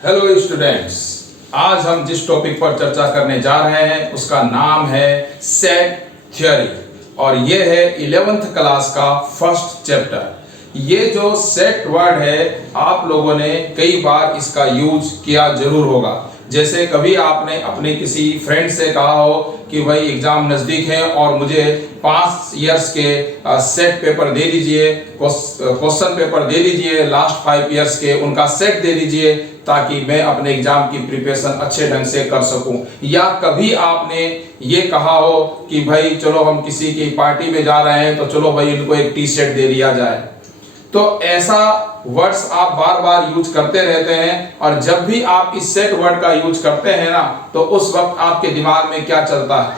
Hello students, आज हम जिस टॉपिक पर चर्चा करने जा रहे हैं उसका नाम है सेट थ्योरी और ये है 11th क्लास का फर्स्ट चैप्टर। ये जो सेट वर्ड है आप लोगों ने कई बार इसका यूज किया जरूर होगा। जैसे कभी आपने अपने किसी फ्रेंड से कहा हो कि भाई एग्जाम नजदीक है और मुझे 5 इयर्स के सेट पेपर दे दीजिए, क्वेश्चन पेपर दे दीजिए, लास्ट 5 इयर्स के उनका सेट दे दीजिए ताकि मैं अपने एग्जाम की प्रिपरेशन अच्छे ढंग से कर सकूं। या कभी आपने ये कहा हो कि भाई चलो हम किसी की पार्टी में जा रहे हैं तो चलो भाई इनको एक टी शर्ट दे दिया जाए। तो ऐसा वर्ड्स आप बार बार यूज करते रहते हैं और जब भी आप इस सेट वर्ड का यूज करते हैं ना तो उस वक्त आपके दिमाग में क्या चलता है?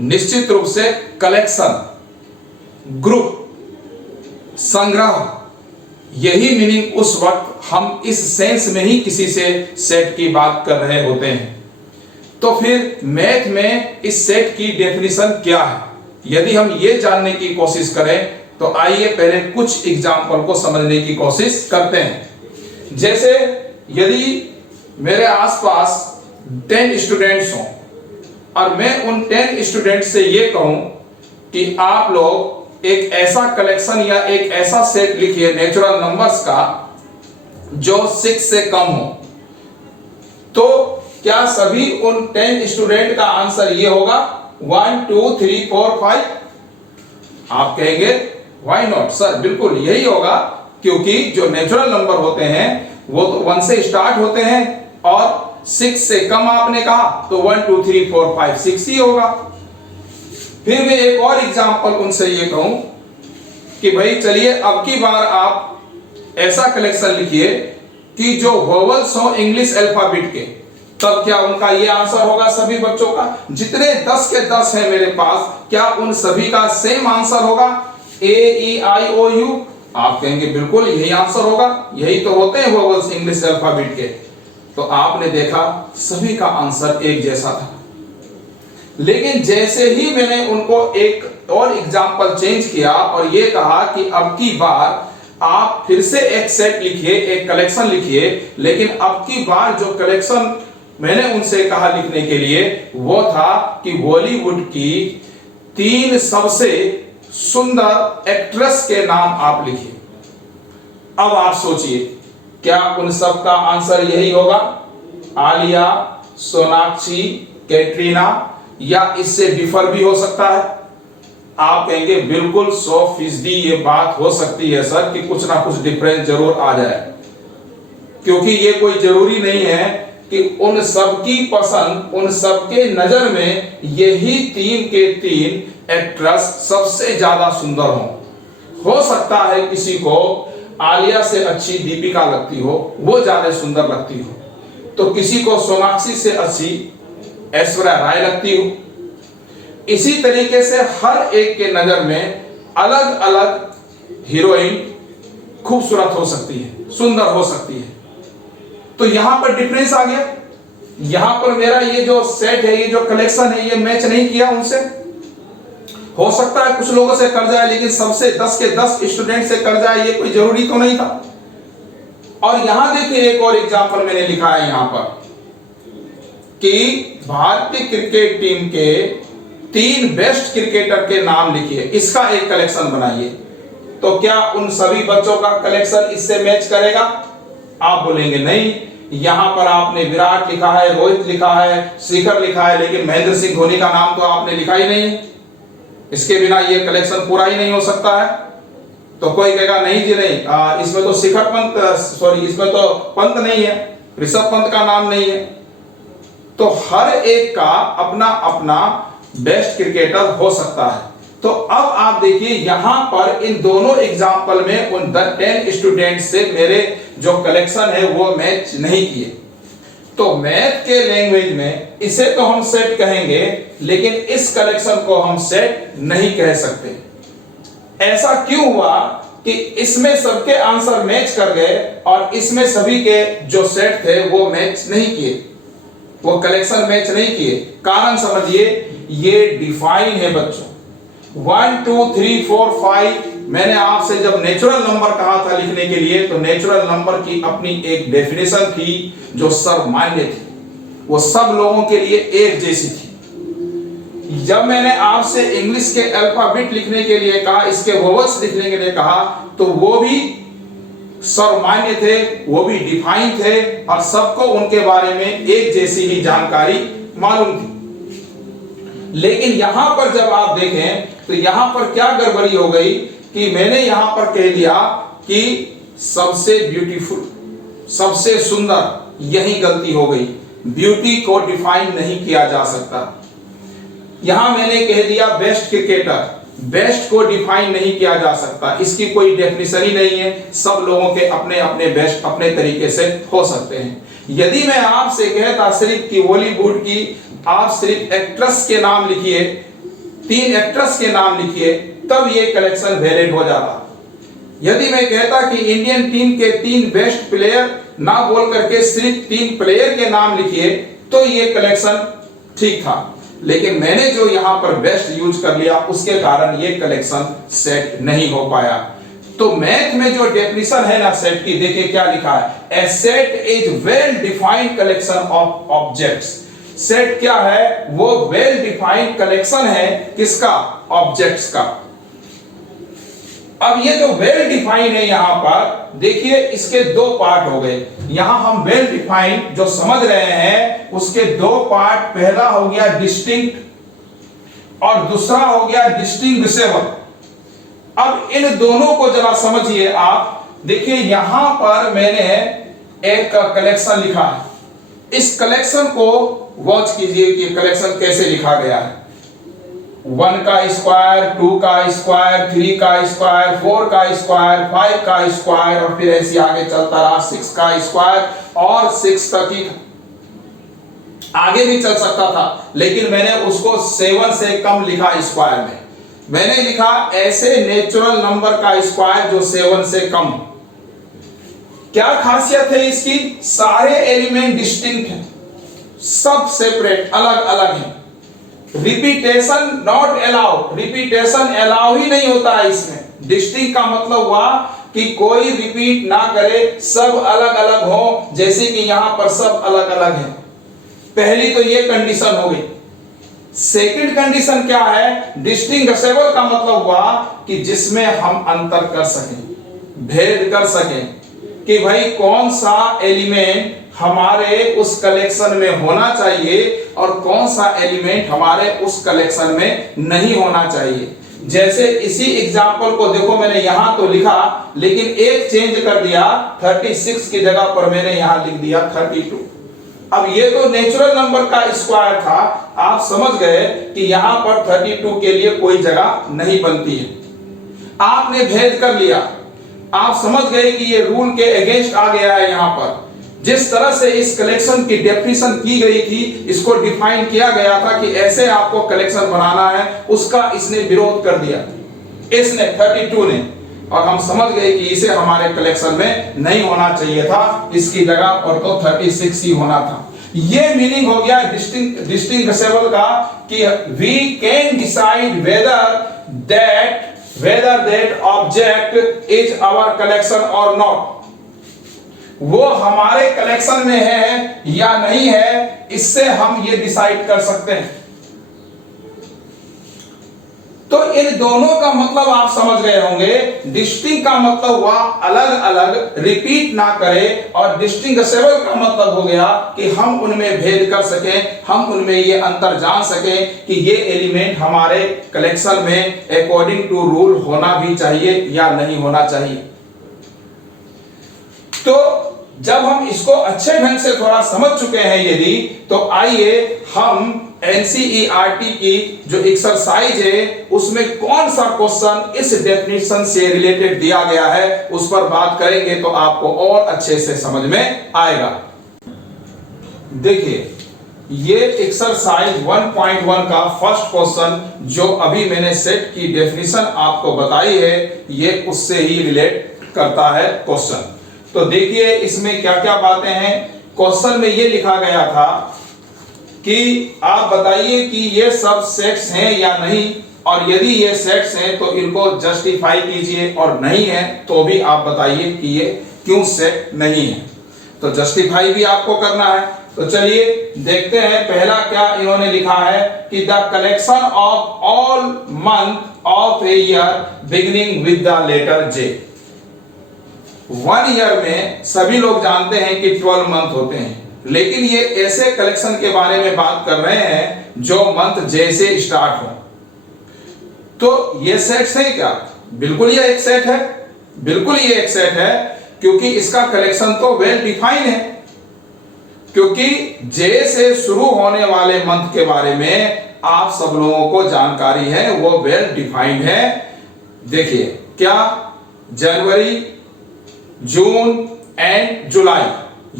निश्चित रूप से कलेक्शन, ग्रुप, संग्रह। यही मीनिंग उस वक्त हम इस सेंस में ही किसी से सेट की बात कर रहे होते हैं। तो फिर मैथ में इस सेट की डेफिनेशन क्या है? यदि हम ये जानने की कोशिश करें तो आइए पहले कुछ एग्जाम्पल को समझने की कोशिश करते हैं। जैसे यदि मेरे आसपास 10 स्टूडेंट्स हों और मैं उन 10 स्टूडेंट से ये कहूं कि आप लोग एक ऐसा कलेक्शन या एक ऐसा सेट लिखिए नेचुरल नंबर्स का जो 6 से कम हो, तो क्या सभी उन 10 स्टूडेंट का आंसर ये होगा 1 2 3 4 5? आप कहेंगे व्हाई नॉट सर, बिल्कुल यही होगा, क्योंकि जो नेचुरल नंबर होते हैं वो तो 1 से स्टार्ट होते हैं और 6 से कम आपने कहा तो 1 2 3 4 5 6 ही होगा। फिर मैं एक और एग्जांपल उनसे ये कहूं कि भाई चलिए अब की बार आप ऐसा कलेक्शन लिखिए कि जो वोवेल्स हो इंग्लिश अल्फाबेट के, तब क्या उनका ये आंसर होगा सभी बच्चों का? जितने 10 के 10 है मेरे पास, क्या उन सभी का सेम आंसर होगा? A E I O U? आप कहेंगे बिल्कुल यही आंसर होगा, यही तो होते हैं वोवेल्स इंग्लिश अल्फाबेट के। तो आपने देखा सभी का आंसर एक जैसा था। लेकिन जैसे ही मैंने उनको एक और एग्जांपल चेंज किया और ये कहा कि अब की बार आप फिर से एक सेट लिखिए, एक कलेक्शन लिखिए, लेकिन अब की बार जो कलेक्शन मैंने उनसे कहा लिखने के लिए वो था कि बॉलीवुड की 3 सबसे सुंदर एक्ट्रेस के नाम आप लिखिए। अब आप सोचिए क्या उन सब का आंसर यही होगा? आलिया, सोनाक्षी, कैटरीना, या इससे डिफर भी हो सकता है? आप कहेंगे बिल्कुल 100% ये बात हो सकती है सर कि कुछ ना कुछ डिफरेंस जरूर आ जाए, क्योंकि ये कोई जरूरी नहीं है कि उन सबकी पसंद, उन सबके नजर में यही 3 के 3 एक्ट्रेस सबसे ज्यादा सुंदर हो सकता है किसी को आलिया से अच्छी दीपिका लगती हो, वो ज्यादा सुंदर लगती हो, तो किसी को सोनाक्षी से अच्छी ऐश्वर्या राय लगती हो। इसी तरीके से हर एक के नजर में अलग अलग हीरोइन खूबसूरत हो सकती है, सुंदर हो सकती है। तो यहां पर डिफरेंस आ गया। यहां पर मेरा ये जो सेट है, ये जो कलेक्शन है, ये मैच नहीं किया उनसे। हो सकता है कुछ लोगों से कर जाए, लेकिन सबसे 10 के 10 स्टूडेंट से कर जाए ये कोई जरूरी तो नहीं था। और यहां देखिए एक और एग्जांपल मैंने लिखा है यहां पर कि भारतीय क्रिकेट टीम के 3 बेस्ट क्रिकेटर के नाम लिखिए, इसका एक कलेक्शन बनाइए। तो क्या उन सभी बच्चों का कलेक्शन इससे मैच करेगा? आप बोलेंगे नहीं, यहां पर आपने विराट लिखा है, रोहित लिखा है, शिखर लिखा है, लेकिन महेंद्र सिंह धोनी का नाम तो आपने लिखा ही नहीं है। इसके बिना ये कलेक्शन पूरा ही नहीं हो सकता है। तो कोई कहेगा नहीं जी नहीं, इसमें तो शिखर पंत, सॉरी इसमें तो पंत नहीं है, ऋषभ पंत का नाम नहीं है। तो हर एक का अपना अपना बेस्ट क्रिकेटर हो सकता है। तो अब आप देखिए यहां पर इन दोनों एग्जाम्पल में उन 10 स्टूडेंट से मेरे जो कलेक्शन है वो मैच नहीं किए। तो मैथ के लैंग्वेज में इसे तो हम सेट कहेंगे, लेकिन इस कलेक्शन को हम सेट नहीं कह सकते। ऐसा क्यों हुआ कि इसमें सबके आंसर मैच कर गए और इसमें सभी के जो सेट थे वो मैच नहीं किए, वो कलेक्शन मैच नहीं किए? कारण समझिए, ये डिफाइन है बच्चों। 1 2 3 4 5 मैंने आपसे जब नेचुरल नंबर कहा था लिखने के लिए, तो नेचुरल नंबर की अपनी एक डेफिनेशन थी जो सर्वमान्य थी, वो सब लोगों के लिए एक जैसी थी। जब मैंने आपसे इंग्लिश के अल्फाबेट लिखने के लिए कहा, इसके वोवेल्स लिखने के लिए कहा, तो वो भी सर्वमान्य थे, वो भी डिफाइन थे और सबको उनके बारे में एक जैसी ही जानकारी मालूम थी। लेकिन यहां पर जब आप देखें तो यहां पर क्या गड़बड़ी हो गई कि मैंने यहां पर कह दिया कि सबसे ब्यूटीफुल, सबसे सुंदर, यही गलती हो गई। ब्यूटी को डिफाइन नहीं किया जा सकता। यहां मैंने कह दिया बेस्ट क्रिकेटर, बेस्ट को डिफाइन नहीं किया जा सकता, इसकी कोई डेफिनेशन ही नहीं है। सब लोगों के अपने अपने बेस्ट अपने तरीके से हो सकते हैं। यदि मैं आपसे कहता सिर्फ कि बॉलीवुड की आप सिर्फ एक्ट्रेस के नाम लिखिए, 3 एक्ट्रेस के नाम लिखिए, तब ये कलेक्शन वैलिड हो जाता। यदि मैं कहता कि इंडियन टीम के 3 बेस्ट प्लेयर ना बोल करके सिर्फ 3 प्लेयर के नाम लिखिए, तो ये कलेक्शन ठीक था। लेकिन मैंने जो यहां पर बेस्ट यूज कर लिया, उसके कारण ये कलेक्शन सेट नहीं हो पाया। तो मैथ में जो डेफिनेशन है ना सेट की, देखिए क्या लिखा है, a set is well defined collection of objects. Set क्या है? वो वेल डिफाइंड कलेक्शन है, किसका? ऑब्जेक्ट्स का। अब ये जो वेल डिफाइंड है यहां पर देखिए, इसके 2 पार्ट हो गए। यहां हम वेल डिफाइंड जो समझ रहे हैं उसके 2 पार्ट, पहला हो गया डिस्टिंक्ट और दूसरा हो गया डिस्टिंग्विशेबल। अब इन दोनों को जरा समझिए आप। देखिए यहां पर मैंने एक कलेक्शन लिखा है, इस कलेक्शन को वॉच कीजिए कि कलेक्शन कैसे लिखा गया है। 1 का स्क्वायर, 2 का स्क्वायर, 3 का स्क्वायर, 4 का स्क्वायर, 5 का स्क्वायर और फिर ऐसे आगे चलता रहा 6 का स्क्वायर और 6 तक ही आगे भी चल सकता था, लेकिन मैंने उसको 7 से कम लिखा स्क्वायर में। मैंने लिखा ऐसे नेचुरल नंबर का स्क्वायर जो 7 से कम। क्या खासियत है इसकी? सारे एलिमेंट डिस्टिंक्ट हैं, सब सेपरेट, अलग अलग हैं। Repetition not allow, repetition allow ही नहीं होता है इसमें। डिस्टिंक्ट का मतलब हुआ कि कोई रिपीट ना करे, सब अलग अलग हो, जैसे कि यहां पर सब अलग अलग हैं। पहली तो ये कंडीशन हो गई। सेकंड कंडीशन क्या है? डिस्टिंग्विशेबल का मतलब हुआ कि जिसमें हम अंतर कर सकें, भेद कर सकें कि भाई कौन सा एलिमेंट हमारे उस कलेक्शन में होना चाहिए और कौन सा एलिमेंट हमारे उस कलेक्शन में नहीं होना चाहिए। जैसे इसी एग्जांपल को देखो, मैंने यहां तो लिखा लेकिन एक चेंज कर दिया, 36 की जगह पर मैंने यहां लिख दिया 32। अब ये तो नेचुरल नंबर का स्क्वायर था, आप समझ गए कि यहां पर 32 के लिए कोई जगह नहीं बनती है। आपने भेद कर लिया, आप समझ गए कि ये रूल के अगेंस्ट आ गया है। यहां पर जिस तरह से इस कलेक्शन की डेफिनेशन की गई थी, इसको डिफाइन किया गया था कि ऐसे आपको कलेक्शन बनाना है, उसका इसने विरोध कर दिया, इसने 32 ने, और हम समझ गए कि इसे हमारे कलेक्शन में नहीं होना चाहिए था, इसकी जगह और तो 36 ही होना था। ये मीनिंग हो गया डिस्टिंग्विशेबल का कि we can decide whether that object is our collection or not, वो हमारे कलेक्शन में है या नहीं है, इससे हम ये डिसाइड कर सकते हैं। तो इन दोनों का मतलब आप समझ गए होंगे। डिस्टिंक्ट का मतलब हुआ अलग अलग, रिपीट ना करे, और डिस्टिंग्विशेबल का मतलब हो गया कि हम उनमें भेद कर सकें, हम उनमें ये अंतर जान सकें कि ये एलिमेंट हमारे कलेक्शन में अकॉर्डिंग टू रूल होना भी चाहिए या नहीं होना चाहिए। तो जब हम इसको अच्छे ढंग से थोड़ा समझ चुके हैं यदि, तो आइए हम एनसीईआरटी की जो एक्सरसाइज है उसमें कौन सा क्वेश्चन इस डेफिनेशन से रिलेटेड दिया गया है उस पर बात करेंगे, तो आपको और अच्छे से समझ में आएगा। देखिए ये एक्सरसाइज 1.1 का फर्स्ट क्वेश्चन जो अभी मैंने सेट की डेफिनेशन आपको बताई है, ये उससे ही रिलेट करता है क्वेश्चन। तो देखिए इसमें क्या क्या बातें हैं। क्वेश्चन में ये लिखा गया था कि आप बताइए कि ये सब सेट्स हैं या नहीं, और यदि ये सेट्स हैं तो इनको जस्टिफाई कीजिए, और नहीं है तो भी आप बताइए कि ये क्यों सेट नहीं है। तो जस्टिफाई भी आपको करना है। तो चलिए देखते हैं पहला क्या इन्होंने लिखा है कि the collection of all month of a year beginning with the letter J. 1 year में सभी लोग जानते हैं कि 12 मंथ होते हैं, लेकिन ये ऐसे कलेक्शन के बारे में बात कर रहे हैं जो मंथ जे से स्टार्ट हो। तो ये सेट्स है क्या? बिल्कुल ये एक सेट है, बिल्कुल ये एक सेट है, क्योंकि इसका कलेक्शन तो वेल डिफाइन है। क्योंकि जे से शुरू होने वाले मंथ के बारे में आप सब लोगों को जानकारी है, वो वेल डिफाइंड है। देखिए क्या, जनवरी, जून एंड जुलाई,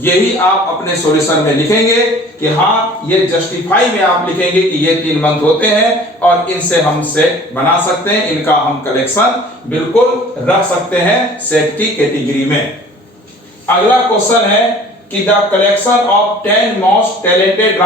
यही आप अपने सॉल्यूशन में लिखेंगे कि हाँ, ये जस्टिफाई में आप लिखेंगे कि ये 3 मंथ होते हैं और इनसे हम सेट बना सकते हैं, इनका हम कलेक्शन बिल्कुल रख सकते हैं सेट की कैटेगरी में। अगला क्वेश्चन है कि the collection of 10 most talented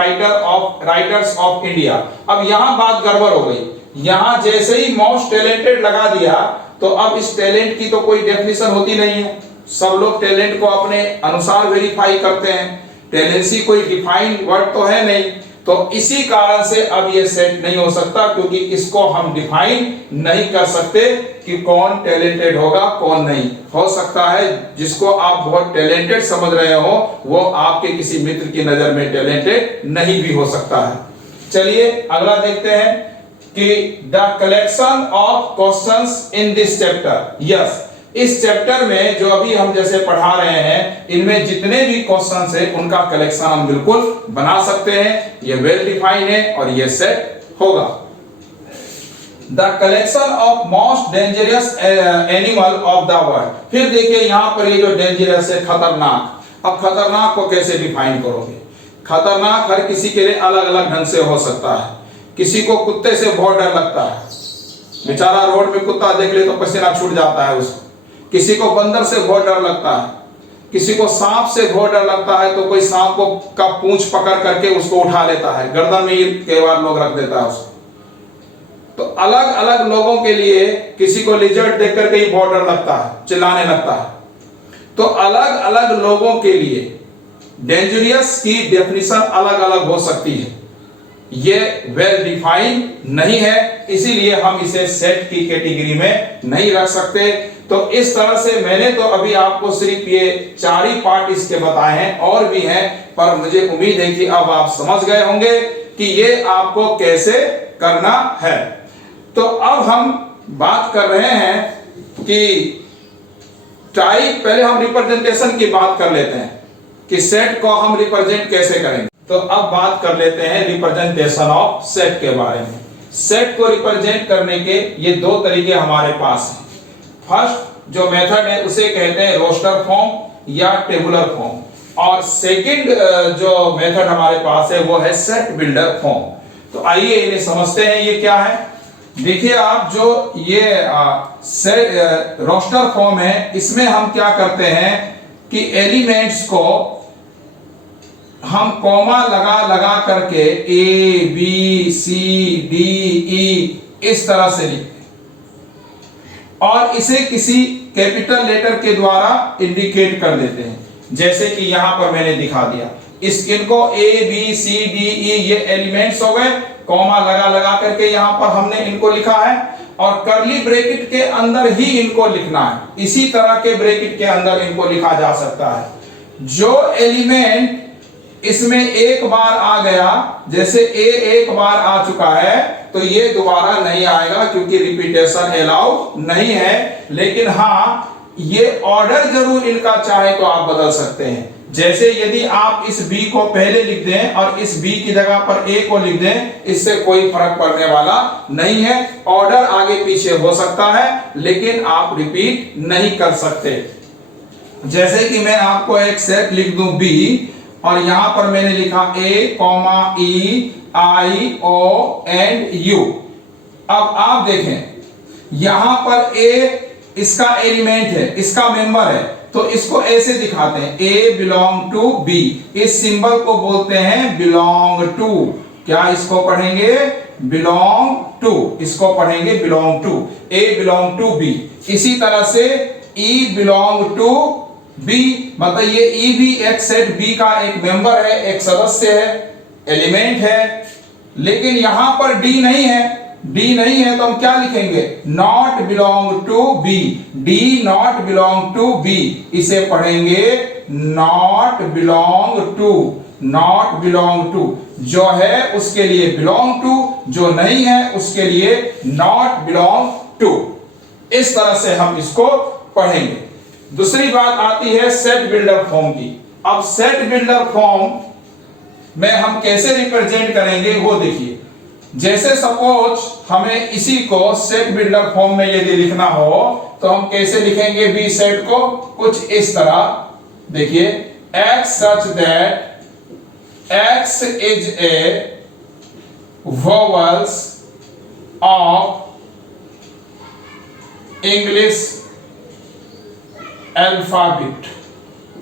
writers of India. अब यहां बात गड़बड़ हो गई, यहां जैसे ही मोस्ट टैलेंटेड लगा दिया तो अब इस टैलेंट की तो कोई डेफिनेशन होती नहीं है। सब लोग टैलेंट को अपने अनुसार वेरीफाई करते हैं, टैलेंसी कोई डिफाइंड वर्ड तो है नहीं। तो इसी कारण से अब ये सेट नहीं हो सकता, क्योंकि इसको हम डिफाइन नहीं कर सकते कि कौन टैलेंटेड होगा कौन नहीं। हो सकता है जिसको आप बहुत टैलेंटेड समझ रहे हो वो आपके किसी मित्र की नजर में टैलेंटेड नहीं भी हो सकता है। चलिए अगला देखते हैं कि the collection of questions in this chapter. Yes, इस चैप्टर में जो अभी हम जैसे पढ़ा रहे हैं, इनमें जितने भी क्वेश्चंस हैं उनका कलेक्शन हम बिल्कुल बना सकते हैं। ये वेल डिफाइंड है और ये सेट होगा। The collection of most dangerous animal of the world. फिर देखिए यहां पर ये जो डेंजरस है, खतरनाक। अब खतरनाक को कैसे डिफाइन करोगे? खतरनाक हर किसी के लिए अलग अलग ढंग से हो सकता है। किसी को कुत्ते से बहुत डर लगता है, बेचारा रोड में कुत्ता देख ले तो पसीना छूट जाता है उसको। किसी को बंदर से बहुत डर लगता है, किसी को सांप से बहुत डर लगता है तो कोई सांप को का पूंछ पकड़ करके उसको उठा लेता है, गर्दन में कई बार लोग रख देता है उसको। तो अलग अलग लोगों के लिए, किसी को लिजर्ड देख करके ही बहुत डर लगता है, चिल्लाने लगता है। तो अलग अलग लोगों के लिए डेंजरियस की डेफिनेशन अलग अलग हो सकती है। ये वेल डिफाइंड नहीं है, इसीलिए हम इसे सेट की कैटेगरी में नहीं रख सकते। तो इस तरह से मैंने तो अभी आपको सिर्फ ये 4 ही पार्ट इसके बताए हैं, और भी हैं, पर मुझे उम्मीद है कि अब आप समझ गए होंगे कि ये आपको कैसे करना है। तो अब हम बात कर रहे हैं कि टाइप, पहले हम रिप्रेजेंटेशन की बात कर लेते हैं कि सेट को हम रिप्रेजेंट कैसे करेंगे। तो अब बात कर लेते हैं रिप्रेजेंटेशन ऑफ सेट के बारे में। सेट को रिप्रेजेंट करने के ये 2 तरीके हमारे पास हैं। फर्स्ट जो मेथड है उसे कहते हैं रोस्टर फॉर्म या टेबुलर फॉर्म, और सेकंड जो मेथड हमारे पास है वो है सेट बिल्डर फॉर्म। तो आइए इन्हें समझते हैं, ये क्या है। देखिए आप, जो ये रोस्टर फॉर्म है, इसमें हम क्या करते हैं कि एलिमेंट्स को हम कॉमा लगा लगा करके A B C D E इस तरह से लिखते हैं, और इसे किसी कैपिटल लेटर के द्वारा इंडिकेट कर देते हैं। जैसे कि यहां पर मैंने दिखा दिया, इनको A B C D E ये एलिमेंट्स हो गए, कॉमा लगा लगा करके यहां पर हमने इनको लिखा है, और करली ब्रैकेट के अंदर ही इनको लिखना है। इसी तरह के ब्रैकेट के अंदर इनको लिखा जा सकता है। जो एलिमेंट इसमें एक बार आ गया, जैसे ए एक बार आ चुका है, तो ये दोबारा नहीं आएगा, क्योंकि रिपीटेशन अलाउ नहीं है। लेकिन हाँ, ये ऑर्डर जरूर इनका चाहे तो आप बदल सकते हैं। जैसे यदि आप इस बी को पहले लिख दें और इस बी की जगह पर ए को लिख दें, इससे कोई फर्क पड़ने वाला नहीं है। ऑर्डर आगे पीछे हो सकता है, लेकिन आप रिपीट नहीं कर सकते। जैसे कि मैं आपको एक सेट लिख दूं बी, और यहां पर मैंने लिखा A comma E I O and U. अब आप देखें, यहां पर ए इसका एलिमेंट है, इसका मेंबर है, तो इसको ऐसे दिखाते हैं, ए बिलोंग टू बी। इस सिंबल को बोलते हैं बिलोंग टू, क्या इसको पढ़ेंगे? बिलोंग टू, इसको पढ़ेंगे belong to. A belong to B. इसी तरह से ई बिलोंग टू बी, मतलब ये ई भी एक सेट बी का एक मेंबर है, एक सदस्य है, एलिमेंट है। लेकिन यहां पर डी नहीं है, डी नहीं है तो हम क्या लिखेंगे? Not belong to B. D not belong to B, इसे पढ़ेंगे not belong to. Not belong to, जो है उसके लिए बिलोंग टू, जो नहीं है उसके लिए नॉट बिलोंग टू। इस तरह से हम इसको पढ़ेंगे। दूसरी बात आती है सेट बिल्डर फॉर्म की। अब सेट बिल्डर फॉर्म में हम कैसे रिप्रेजेंट करेंगे वो देखिए। जैसे सपोज हमें इसी को सेट बिल्डर फॉर्म में यदि लिखना हो तो हम कैसे लिखेंगे बी सेट को? कुछ इस तरह देखिए, x such that x is a vowels of English alphabet,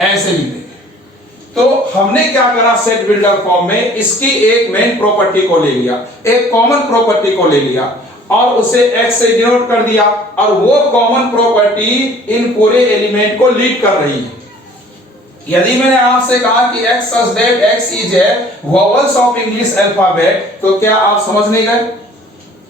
ऐसे लिखेंगे। तो हमने क्या करा सेट बिल्डर फॉर्म में, इसकी एक मेन प्रॉपर्टी को ले लिया, एक कॉमन प्रॉपर्टी को ले लिया और उसे x से डिनोट कर दिया, और वो कॉमन प्रॉपर्टी इन पूरे एलिमेंट को लीड कर रही है। यदि मैंने आपसे कहा कि x such that x is a vowels of English alphabet, तो क्या आप समझ नहीं गए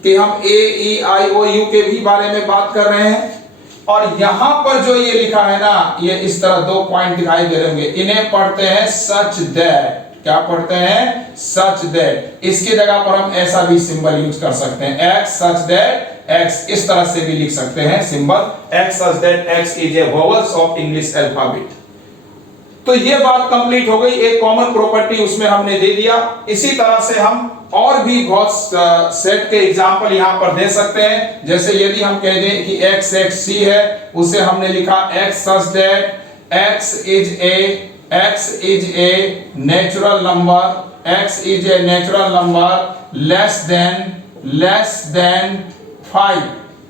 कि हम a e i o u के भी बारे में बात कर रहे हैं? और यहां पर जो ये लिखा है ना, ये इस तरह दो पॉइंट दिखाई दे रहे होंगे, इन्हें पढ़ते हैं सच दैट। क्या पढ़ते हैं? Such that. इसकी जगह पर हम ऐसा भी सिंबल यूज कर सकते हैं, x सच दैट x, इस तरह से भी लिख सकते हैं symbol, x such that x is a vowels of English alphabet. तो ये बात कंप्लीट हो गई, एक कॉमन प्रॉपर्टी उसमें हमने दे दिया। इसी तरह से हम और भी बहुत सेट के एग्जांपल यहां पर दे सकते हैं। जैसे यदि हम कह दें कि x एक c है, उसे हमने लिखा x such that x is a natural number, x is a natural number less than 5।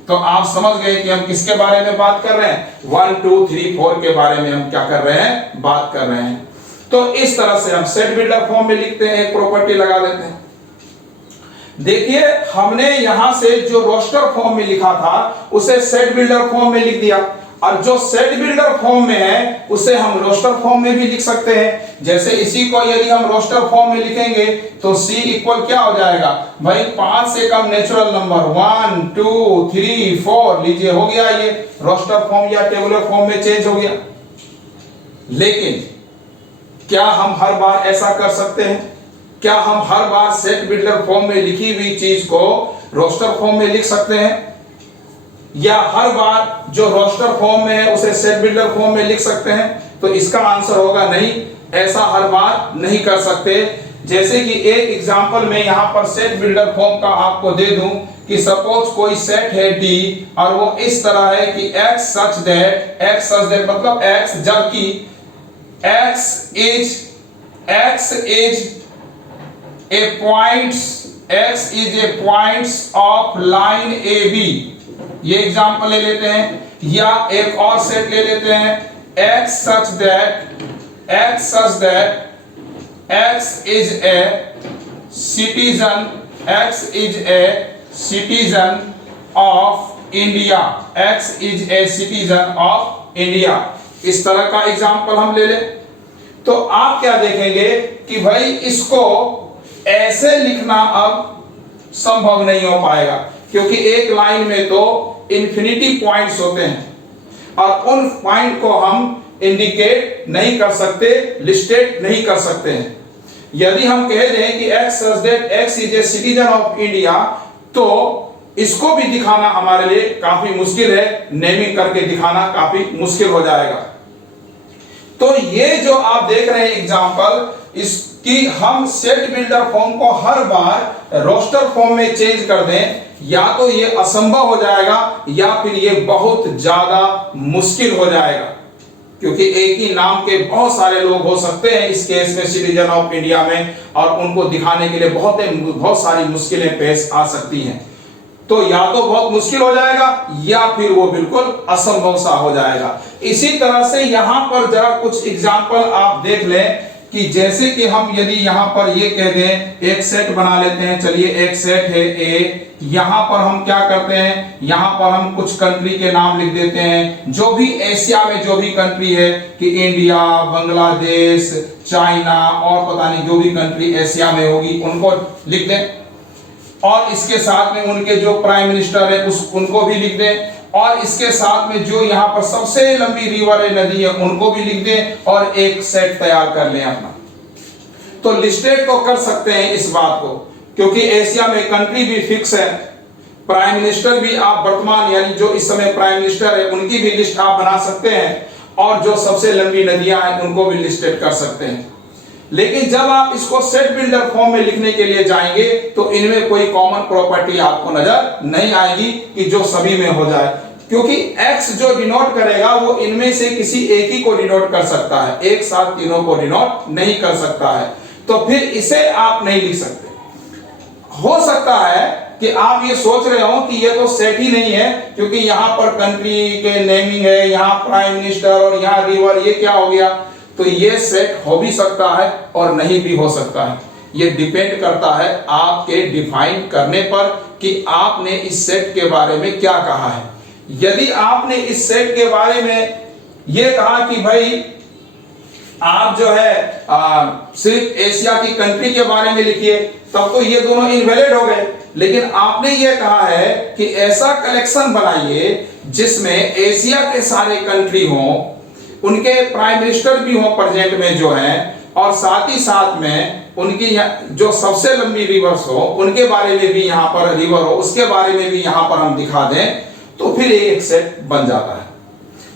तो आप समझ गए कि हम किसके बारे में बात कर रहे हैं? 1 2 3 4 के बारे में हम क्या कर रहे हैं? बात कर रहे हैं। तो इस तरह से हम सेट बिल्डर फॉर्म में लिखते हैं, एक प्रॉपर्टी लगा देते हैं। देखिए, हमने यहां से जो रोस्टर फॉर्म में लिखा था उसे सेट बिल्डर फॉर्म में लिख दिया, और जो सेट बिल्डर फॉर्म में है उसे हम रोस्टर फॉर्म में भी लिख सकते हैं। जैसे इसी को यदि हम रोस्टर फॉर्म में लिखेंगे तो c इक्वल क्या हो जाएगा भाई? 5 से कम नेचुरल नंबर 1 2 3 4, लीजिए हो गया, ये रोस्टर फॉर्म या टेबुलर फॉर्म में चेंज हो गया। लेकिन क्या हम हर बार ऐसा कर सकते हैं? क्या हम हर बार सेट बिल्डर फॉर्म में लिखी हुई चीज को रोस्टर फॉर्म में लिख सकते हैं? या हर बार जो रोस्टर फॉर्म में है उसे सेट बिल्डर फॉर्म में लिख सकते हैं? तो इसका आंसर होगा नहीं, ऐसा हर बार नहीं कर सकते। जैसे कि एक एग्जांपल में यहां पर सेट बिल्डर फॉर्म का आपको दे दूं कि सपोज कोई सेट है D और वो इस तरह है कि x सच दैट मतलब x, जबकि x is a points of line AB। ये एग्जांपल ले लेते हैं, या एक और सेट ले लेते हैं, x such that x is a citizen of India, x is a citizen of India। इस तरह का एग्जांपल हम ले लें तो आप क्या देखेंगे कि भाई इसको ऐसे लिखना अब संभव नहीं हो पाएगा, क्योंकि एक लाइन में तो इन्फिनिटी पॉइंट्स होते हैं और उन पॉइंट को हम इंडिकेट नहीं कर सकते, लिस्टेड नहीं कर सकते हैं। यदि हम कह दें कि x such that x is a citizen of India, तो इसको भी दिखाना हमारे लिए काफी मुश्किल है, नेमिंग करके दिखाना काफी मुश्किल हो जाएगा। तो ये जो आप देख रहे हैं एग्जांपल, इसकी हम सेट बिल्डर फॉर्म को हर बार रोस्टर फॉर्म में चेंज कर दें, या तो ये असंभव हो जाएगा या फिर ये बहुत ज्यादा मुश्किल हो जाएगा, क्योंकि एक ही नाम के बहुत सारे लोग हो सकते हैं इस केस में सिटीजन ऑफ इंडिया में, और उनको दिखाने के लिए बहुत सारी मुश्किलें पेश आ सकती हैं। तो या तो बहुत मुश्किल हो जाएगा या फिर वो बिल्कुल असंभव सा हो जाएगा। इसी तरह से यहां पर जरा कुछ एग्जांपल आप देख लें कि जैसे कि हम यदि यहां पर ये कह दें, एक सेट बना लेते हैं, चलिए एक सेट है ए, यहां पर हम क्या करते हैं, यहां पर हम कुछ कंट्री के नाम लिख देते हैं, जो भी एशिया में जो भी कंट्री है, कि इंडिया, बांग्लादेश, चाइना और पता नहीं जो भी कंट्री एशिया में होगी उनको लिख दें, और इसके साथ में उनके जो प्राइम मिनिस्टर है उनको भी लिख दें, और इसके साथ में जो यहाँ पर सबसे लंबी रिवर है, नदी है, उनको भी लिख दें, और एक सेट तैयार कर लें अपना। तो लिस्टेड तो कर सकते हैं इस बात को, क्योंकि एशिया में कंट्री भी फिक्स है, प्राइम मिनिस्टर भी आप वर्तमान यानी जो इस समय प्राइम मिनिस्टर है उनकी भी लिस्ट आप बना सकते हैं, और जो सबसे लंबी नदियां हैं उनको भी लिस्टेड कर सकते हैं। लेकिन जब आप इसको सेट बिल्डर फॉर्म में लिखने के लिए जाएंगे तो इनमें कोई कॉमन प्रॉपर्टी आपको नजर नहीं आएगी कि जो सभी में हो जाए, क्योंकि x जो डिनोट करेगा वो इनमें से किसी एक ही को डिनोट कर सकता है, एक साथ तीनों को डिनोट नहीं कर सकता है। तो फिर इसे आप नहीं लिख सकते। हो सकता है कि आप ये सोच रहे हो कि ये तो सेट ही नहीं है, क्योंकि यहां पर कंट्री के नेमिंग है, यहां प्राइम मिनिस्टर और यहां रिवर, ये क्या हो गया। तो ये सेट हो भी सकता है और नहीं भी हो सकता है, ये डिपेंड करता है आपके डिफाइन करने पर कि आपने इस सेट के बारे में क्या कहा है। यदि आपने इस सेट के बारे में ये कहा कि भाई आप जो है सिर्फ एशिया की कंट्री के बारे में लिखिए, तब तो ये दोनों इनवैलिड हो गए। लेकिन आपने ये कहा है कि ऐसा कलेक्शन बनाइए जिसमें एशिया के सारे कंट्री हों, उनके प्राइम मिनिस्टर भी हो प्रेजेंट में जो है, और साथ ही साथ में उनकी जो सबसे लंबी रिवर्स हो उनके बारे में भी यहाँ पर रिवर हो उसके बारे में भी यहाँ पर हम दिखा दें, तो फिर एक सेट बन जाता है,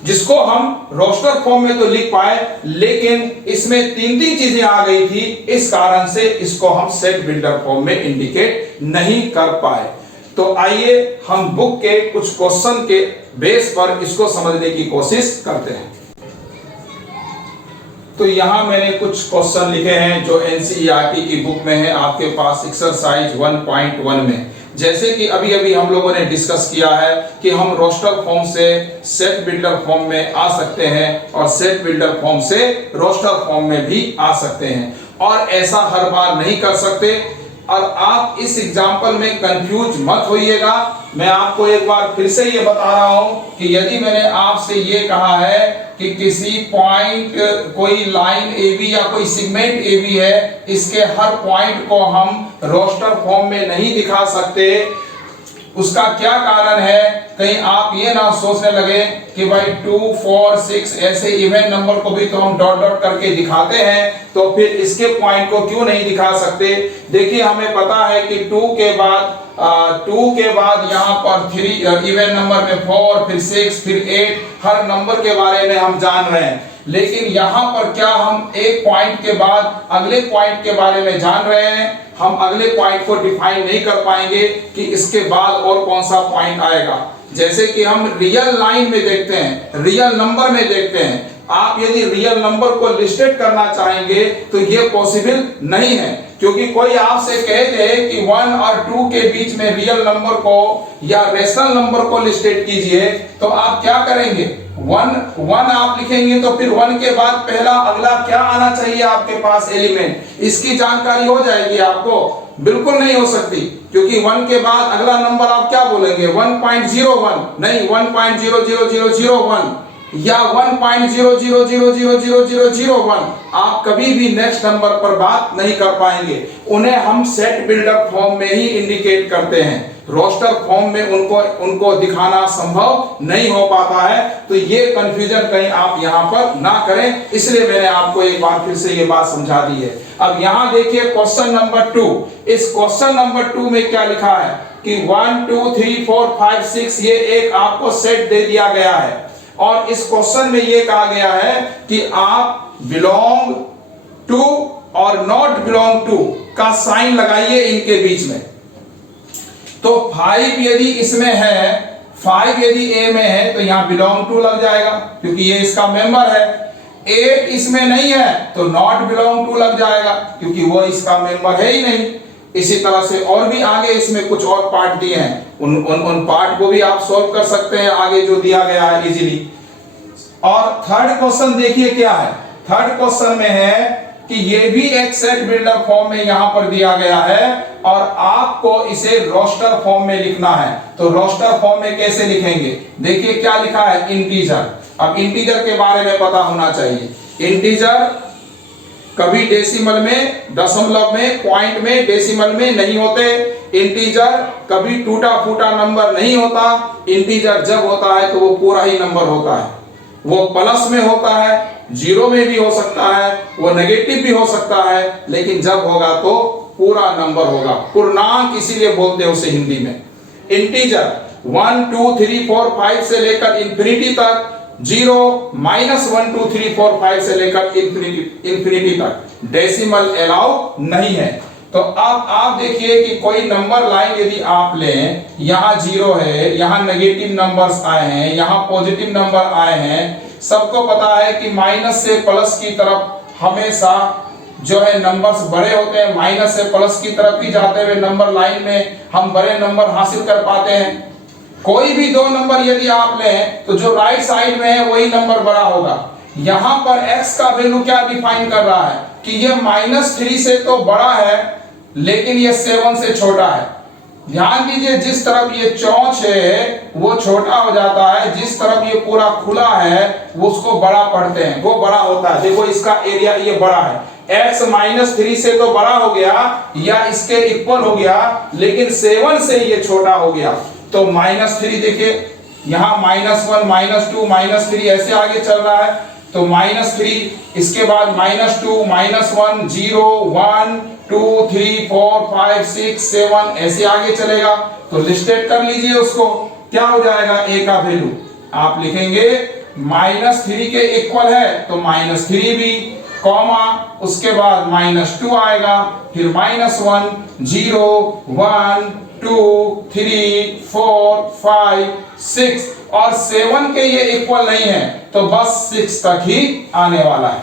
जिसको हम रोस्टर फॉर्म में तो लिख पाए, लेकिन इसमें तीन चीजें आ गई थी, इस कारण से इसको हम सेट बिल्डर फॉर्म में इंडिकेट नहीं कर पाए। तो आइए हम बुक के कुछ क्वेश्चन के बेस पर इसको समझने की कोशिश करते हैं। तो यहां मैंने कुछ क्वेश्चन लिखे हैं जो एनसीईआरटी की बुक में है, आपके पास एक्सरसाइज 1.1 में। जैसे कि अभी अभी हम लोगों ने डिस्कस किया है कि हम रोस्टर फॉर्म से सेट बिल्डर फॉर्म में आ सकते हैं, और सेट बिल्डर फॉर्म से रोस्टर फॉर्म में भी आ सकते हैं, और ऐसा हर बार नहीं कर सकते। और आप इस एग्जाम्पल में कंफ्यूज मत होइएगा। मैं आपको एक बार फिर से ये बता रहा हूं कि यदि मैंने आपसे ये कहा है कि किसी पॉइंट, कोई लाइन AB या कोई सेगमेंट AB है, इसके हर पॉइंट को हम रोस्टर फॉर्म में नहीं दिखा सकते, उसका क्या कारण है। कहीं आप ये ना सोचने लगे कि भाई 2, 4, 6 ऐसे इवन नंबर को भी तो हम डॉट डॉट करके दिखाते हैं, तो फिर इसके पॉइंट को क्यों नहीं दिखा सकते। देखिए हमें पता है कि 2 के बाद यहाँ पर 3 इवन नंबर में 4, फिर 6, फिर 8 हर नंबर के बारे में हम जान रहे हैं, लेकिन यहाँ पर क्या हम एक पॉइंट के बाद अगले पॉइंट के बारे में जान रहे हैं। हम अगले पॉइंट को डिफाइन नहीं कर पाएंगे कि इसके बाद और कौन सा पॉइंट आएगा। जैसे कि हम रियल लाइन में देखते हैं, रियल नंबर में देखते हैं, आप यदि रियल नंबर को लिस्टेड करना चाहेंगे तो ये पॉसिबल नहीं है, क्योंकि कोई आपसे कह दे कि 1 और 2 के बीच में रियल नंबर को या रेशनल नंबर को लिस्टेड कीजिए, तो आप क्या करेंगे। 1 आप लिखेंगे तो फिर 1 के बाद पहला अगला क्या आना चाहिए आपके पास एलिमेंट, इसकी जानकारी हो जाएगी आपको। बिल्कुल नहीं हो सकती, क्योंकि 1 के बाद अगला नंबर आप क्या बोलेंगे 1.01 नहीं 1.00001 या 1.0000001। आप कभी भी नेक्स्ट नंबर पर बात नहीं कर पाएंगे। उन्हें हम सेट बिल्डर फॉर्म में ही इंडिकेट करते हैं, रोस्टर फॉर्म में उनको दिखाना संभव नहीं हो पाता है। तो ये कंफ्यूजन कहीं आप यहां पर ना करें, इसलिए मैंने आपको एक बार फिर से ये बात समझा दी है। अब यहां देखिए क्वेश्चन नंबर 2, इस क्वेश्चन नंबर 2 में क्या लिखा है कि 1 2 3 4 5 6 ये एक आपको सेट दे दिया गया है, और इस क्वेश्चन में ये कहा गया है कि आप बिलोंग टू और नॉट बिलोंग टू का साइन लगाइए इनके बीच में। तो 5 यदि इसमें है, 5 यदि ए में है तो यहां बिलोंग टू लग जाएगा, क्योंकि ये इसका मेंबर है। 8 इसमें नहीं है तो नॉट बिलोंग टू लग जाएगा, क्योंकि वो इसका मेंबर है ही नहीं। इसी तरह से और भी आगे इसमें कुछ और पार्ट दिए हैं, उन पार्ट को भी आप सॉल्व कर सकते हैं आगे जो दिया गया है इजीली। और थर्ड क्वेश्चन देखिए क्या है। थर्ड क्वेश्चन में है कि ये भी एक सेट बिल्डर फॉर्म में यहां पर दिया गया है और आपको इसे रोस्टर फॉर्म में लिखना है। तो रोस्टर फॉर्म में कैसे लिखेंगे? देखिए क्या लिखा है, इंटीजर। अब इंटीजर के बारे में पता होना चाहिए। इंटीजर कभी डेसिमल में, दशमलव में, पॉइंट में, डेसिमल में नहीं होते। इंटीजर कभी टूटा फूटा नंबर नहीं होता। इंटीजर जब होता है तो वो पूरा ही नंबर होता है। वो प्लस में होता है, जीरो में भी हो सकता है, वो नेगेटिव भी हो सकता है, लेकिन जब होगा तो पूरा नंबर होगा। पूर्णांक इसीलिए बोलते हैं उसे हिंदी में। इंटीजर 1 2 3 4 5 से लेकर इंफिनिटी तक, 0 -1 2 3 4 5 से लेकर इंफिनिटी तक डेसिमल अलाउ नहीं है। तो अब आप देखिए कि कोई नंबर लाइन यदि आप लें, यहां 0 है, यहां नेगेटिव नंबर्स आए हैं, यहां पॉजिटिव नंबर आए हैं। सबको पता है कि माइनस से प्लस की तरफ हमेशा जो है नंबर्स बड़े होते हैं। माइनस से प्लस की तरफ ही जाते हुए नंबर लाइन में हम बड़े नंबर हासिल कर पाते हैं। कोई भी दो नंबर यदि आप लें तो जो राइट साइड में है वही नंबर बड़ा होगा। यहां पर x का वैल्यू क्या डिफाइन कर रहा है कि ये -3 से तो बड़ा है लेकिन ये 7 से छोटा है। ध्यान दीजिए, जिस तरफ ये चौच है वो छोटा हो जाता है, जिस तरफ ये पूरा खुला है वो उसको बड़ा पढ़ते हैं, वो बड़ा होता है। देखो इसका एरिया ये बड़ा है, x -3 से तो बड़ा हो गया या इसके इक्वल हो गया, लेकिन 7 से ये छोटा हो गया। तो -3 देखिए यहाँ -1 -2 -3 ऐसे आगे चल रहा है। तो -3, इसके बाद -2 -1 0 1 2 3 4 5 6 7 ऐसे आगे चलेगा। तो लिस्टेड कर लीजिए उसको, क्या हो जाएगा a का वैल्यू आप लिखेंगे -3 के इक्वल है तो -3 भी, कॉमा उसके बाद -2 आएगा, फिर -1 0 1 2 3 4 5 6 और 7 के ये इक्वल नहीं है तो बस 6 तक ही आने वाला है,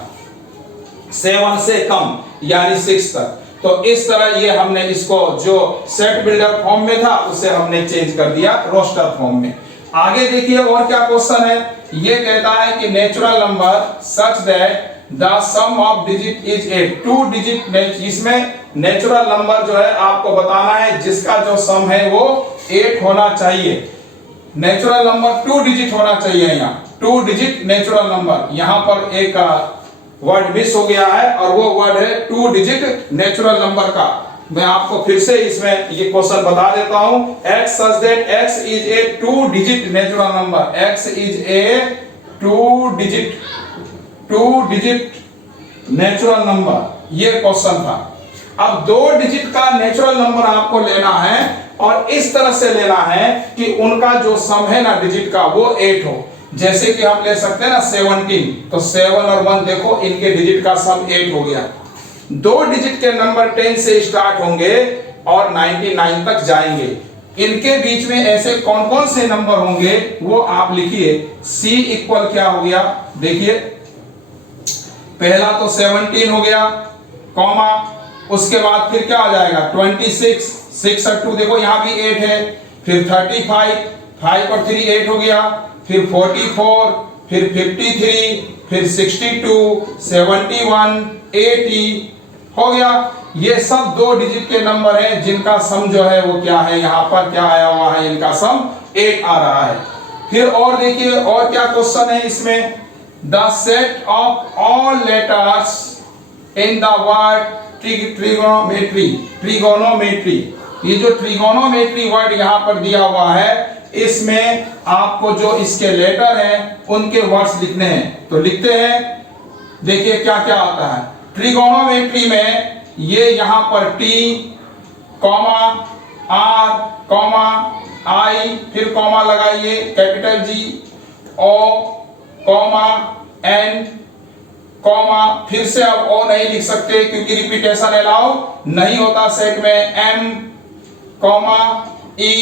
7 से कम यानी 6 तक। तो इस तरह ये हमने इसको जो सेट बिल्डर फॉर्म में था उसे हमने चेंज कर दिया रोस्टर फॉर्म में। आगे देखिए और क्या क्वेश्चन है। ये कहता है कि natural number such that the sum of digit is 8, 2 digit. इसमें नेचुरल नंबर जो है आपको बताना है जिसका जो सम है वो 8 होना चाहिए। नेचुरल नंबर 2 डिजिट होना चाहिए, यहाँ 2 डिजिट नेचुरल नंबर। यहाँ पर एक वर्ड मिस हो गया है और वो वर्ड है 2 डिजिट नेचुरल नंबर का। मैं आपको फिर से इसमें ये क्वेश्चन बता देता हूं। x such that x is a 2 digit natural number, x is a 2 digit natural number, ये क्वेश्चन था। अब 2 डिजिट का नेचुरल नंबर आपको लेना है और इस तरह से लेना है कि उनका जो सम है ना डिजिट का वो 8 हो। जैसे कि हम ले सकते हैं ना 17, तो 7 और 1 देखो इनके डिजिट का सम 8 हो गया। 2 डिजिट के नंबर 10 से स्टार्ट होंगे और 99 तक जाएंगे। इनके बीच में ऐसे कौन कौन से नंबर होंगे वो आप लिखिए। C इक्वल क्या हो गया, देखिए पहला तो 17 हो गया, कॉमा उसके बाद फिर क्या आ जाएगा 26, 6 और 2 देखो यहाँ भी 8 है, फिर 35, 5 और 3 8 हो गया, फिर 44, फिर 53, फिर 62, 71, 80 हो गया। ये सब 2 डिजिट के नंबर हैं जिनका सम जो है वो क्या है, यहाँ पर क्या आया हुआ है, इनका सम 8 आ रहा है। फिर और देखिए और क्या क्वेश्चन है इसमें। The set of all letters in the word trigonometry, trigonometry, ये जो ट्रिगोनोमेट्री वर्ड यहाँ पर दिया हुआ है इसमें आपको जो इसके लेटर हैं उनके वर्ड्स लिखने हैं। तो लिखते हैं, देखिए क्या क्या आता है ट्रिगोनोमेट्री में। ये यहाँ पर T, R, I, फिर कॉमा लगाइए कैपिटल G, O, N, फिर से अब O नहीं लिख सकते क्योंकि रिपीटेशन अलाउ नहीं होता सेट में, M, E,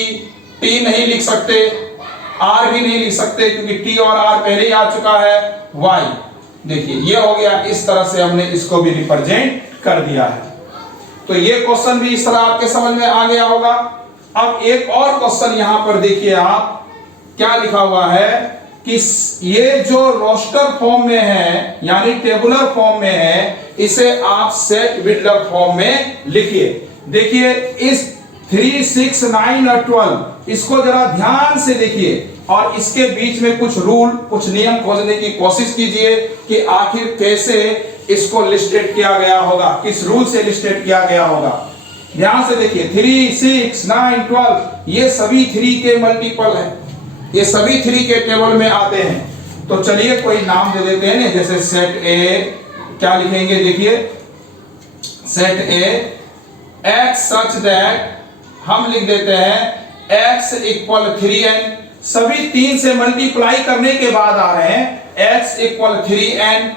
T नहीं लिख सकते, R भी नहीं लिख सकते क्योंकि T और R पहले ही आ चुका है, Y। देखिए ये हो गया, इस तरह से हमने इसको भी रिप्रेजेंट कर दिया है। तो ये क्वेश्चन भी इस तरह आपके समझ में आ गया होगा। अब एक और क्वेश्चन यहां पर देखिए आप क्या लिखा हुआ है कि ये जो रोस्टर फॉर्म में है यानी टेबुलर फॉर्म में है, इसे आप सेट बिल्डर फॉर्म में लिखिए। देखिए इस 3, 6, 9 और 12 इसको जरा ध्यान से देखिए और इसके बीच में कुछ रूल, कुछ नियम खोजने की कोशिश कीजिए कि आखिर कैसे इसको लिस्टेड किया गया होगा, किस रूल से लिस्टेड किया गया होगा। ध्यान से देखिए 3, 6, 9, 12 ये सभी 3 के मल्टीपल हैं, ये सभी 3 के टेबल में आते हैं। तो चलिए कोई नाम दे देते हैं ना, जैसे सेट ए, क्या लिखेंगे देखिए, set A x such that हम लिख देते हैं x इक्वल 3n, सभी 3 से मल्टीप्लाई करने के बाद आ रहे हैं x इक्वल 3n।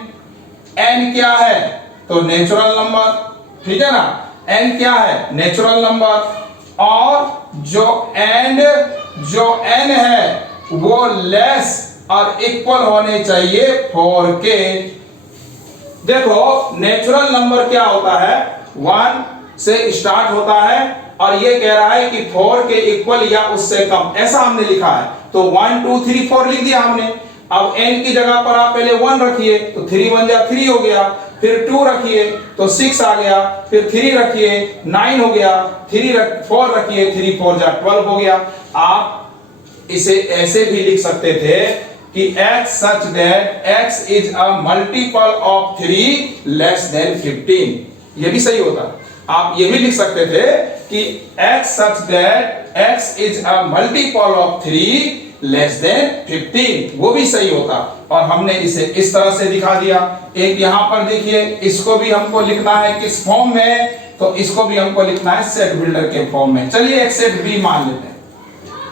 n क्या है? तो नेचुरल नंबर, ठीक है ना, n क्या है? Natural number. और जो n है वो लेस और इक्वल होने चाहिए 4 के। देखो नेचुरल नंबर क्या होता है, 1 से स्टार्ट होता है और ये कह रहा है कि 4 के इक्वल या उससे कम, ऐसा हमने लिखा है। तो 1 2 3 4 लिख दिया हमने। अब n की जगह पर आप पहले 1 रखिए तो 3 1 जा 3 हो गया, फिर 2 रखिए तो 6 आ गया, फिर 3 रखिए 9 हो गया, 4 रखिए 3 4 जा 12 हो गया। आप इसे ऐसे भी लिख सकते थे कि x such that x is a multiple of 3 less than 15, ये भी सही होता। आप ये भी लिख सकते थे कि x such that x is a multiple of 3 less than 15, वो भी सही होता। और हमने इसे इस तरह से दिखा दिया। एक यहां पर देखिए, इसको भी हमको लिखना है किस फॉर्म में, तो इसको भी हमको लिखना है सेट बिल्डर के फॉर्म में। चलिए एक सेट बी मान लेते हैं।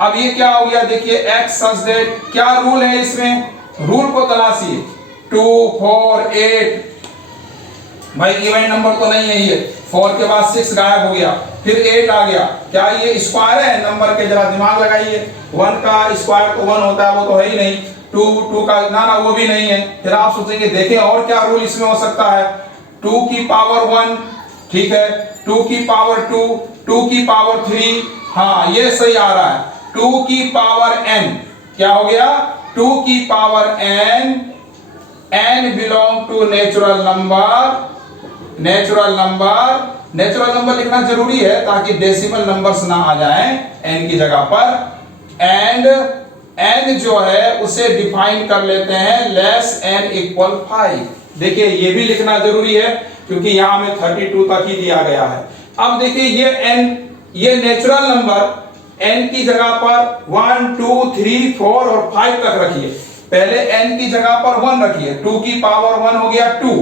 अब ये क्या हो गया, देखिए x सच दैट, क्या रूल है इसमें, रूल को तलाशिए। 2 4 8, भाई इवेंट नंबर तो नहीं है ये, 4 के बाद 6 गायब हो गया, फिर 8 आ गया। क्या ये स्क्वायर है नंबर के? जरा दिमाग लगाइए। 1 का स्क्वायर तो 1 होता है, वो तो है ही नहीं। 2 का ना वो भी नहीं है। फिर आप सोचेंगे देखें और क्या रूल इसमें हो सकता है। 2 की पावर 1, ठीक है, 2 की पावर 2, 2 की पावर 3, हाँ ये सही आ रहा है। 2 की पावर n, क्या हो गया, 2 की power n belong to natural number. Natural number लिखना जरूरी है ताकि डेसिमल नंबर्स ना आ जाएं n की जगह पर। एंड n जो है उसे डिफाइन कर लेते हैं लेस n इक्वल 5। देखिए ये भी लिखना जरूरी है क्योंकि यहां में 32 तक ही दिया गया है। अब देखिए ये n, ये नेचुरल नंबर n की जगह पर 1 2 3 4 और 5 तक रखिए। पहले n की जगह पर 1 रखिए, 2 की पावर 1 हो गया 2,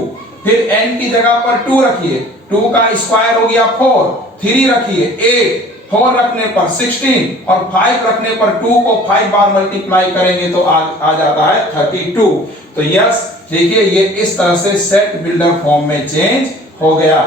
फिर n की जगह पर 2 रखिए, 2 का स्क्वायर हो गया 4, 3 रखिए 8, 4 रखने पर 16 और 5 रखने पर 2 को 5 बार मल्टीप्लाई करेंगे तो आ जाता है 32। तो यस, देखिए ये इस तरह से सेट बिल्डर फॉर्म में चेंज हो गया।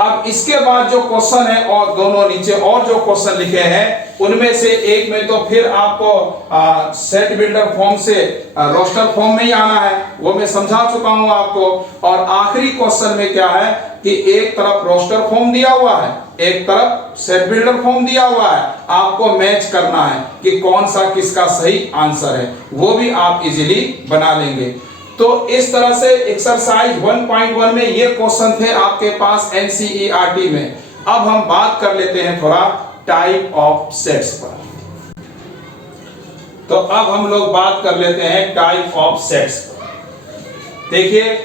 अब इसके बाद जो क्वेश्चन है और दोनों नीचे और जो क्वेश्चन लिखे हैं उनमें से एक में तो फिर आपको सेट बिल्डर फॉर्म से रोस्टर फॉर्म में ही आना है, वो मैं समझा चुका हूं आपको। और आखिरी क्वेश्चन में क्या है कि एक तरफ रोस्टर फॉर्म दिया हुआ है, एक तरफ सेट बिल्डर फॉर्म दिया हुआ है, आपको मैच करना है कि कौन सा किसका सही आंसर है, वो भी आप इजीली बना लेंगे। तो इस तरह से एक्सरसाइज 1.1 में ये क्वेश्चन थे आपके पास एनसीईआरटी में। अब हम बात कर लेते हैं थोड़ा टाइप ऑफ सेट्स पर। तो अब हम लोग बात कर लेते हैं टाइप ऑफ सेट्स पर। देखिए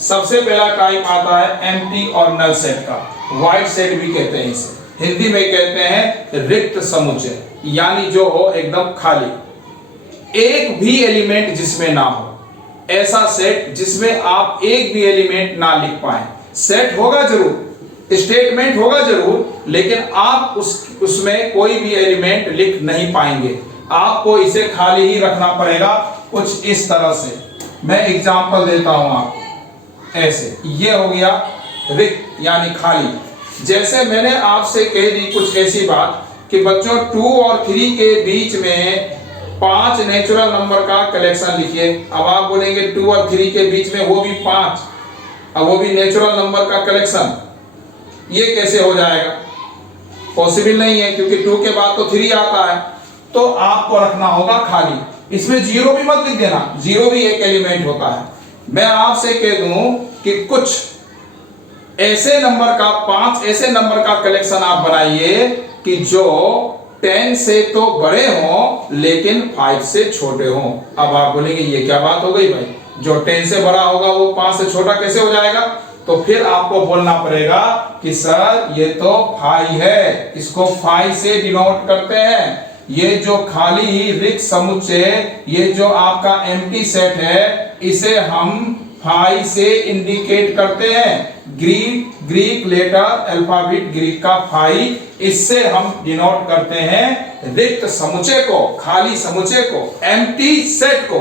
सबसे पहला टाइप आता है एम्प्टी और नल सेट का, वाइड सेट भी कहते हैं इसे, हिंदी में कहते हैं रिक्त समुच्चय, यानी जो हो एकदम खाली, एक भी एलिमेंट जिसमें ना हो, ऐसा सेट जिसमें आप एक भी एलिमेंट ना लिख पाए। सेट होगा जरूर, स्टेटमेंट होगा जरूर, लेकिन आप उसमें कोई भी एलिमेंट लिख नहीं पाएंगे, आपको इसे खाली ही रखना पड़ेगा कुछ इस तरह से। मैं एग्जांपल देता हूं आपको, ऐसे ये हो गया रिक्त यानी खाली। जैसे मैंने आपसे कह दी कुछ ऐसी बात कि बच्चों 2 और 3 के बीच में 5 नेचुरल नंबर का कलेक्शन लिखिए। अब आप बोलेंगे 2 और 3 के बीच में वो भी 5, अब वो भी नेचुरल नंबर का कलेक्शन, ये कैसे हो जाएगा? पॉसिबल नहीं है क्योंकि 2 के बाद तो 3 आता है। तो आपको रखना होगा खाली। इसमें जीरो भी मत लिख देना, जीरो भी एक एलिमेंट होता है। मैं आपसे कह दूं कि कुछ ऐसे नंबर का, 5 ऐसे नंबर का कलेक्शन आप बनाइए कि जो 10 से तो बड़े हों लेकिन 5 से छोटे हों। अब आप बोलेंगे ये क्या बात हो गई भाई, जो 10 से बड़ा होगा वो 5 से छोटा कैसे हो जाएगा? तो फिर आपको बोलना पड़ेगा कि सर ये तो 5 है, इसको 5 से डिनोट करते हैं। ये जो खाली रिक्त समुच्चय, ये जो आपका एम्प्टी सेट है, इसे हम 5 से इंडिकेट करते हैं। ग्रीक लेटर अल्फाबेट ग्रीक का 5, इससे हम डिनोट करते हैं रिक्त समुच्चय को, खाली समुच्चय को, एम्प्टी सेट को।